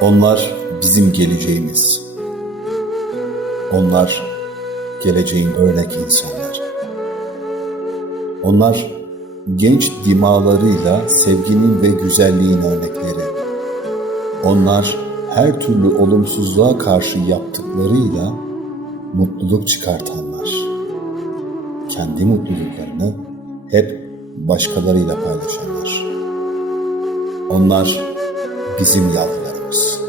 Onlar bizim geleceğimiz. Onlar geleceğin örnek insanlar. Onlar genç dimalarıyla sevginin ve güzelliğin örnekleri. Onlar her türlü olumsuzluğa karşı yaptıklarıyla mutluluk çıkartanlar. Kendi mutluluklarını hep başkalarıyla paylaşanlar. Onlar bizim yavrularımız,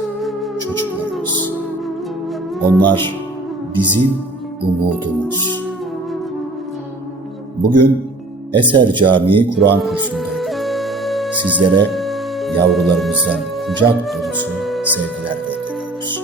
çocuklarımız. Onlar bizim umudumuz. Bugün Eser Camii Kur'an kursundaydık. Sizlere yavrularımızdan kucak dolusu sevgiler gönderiyoruz.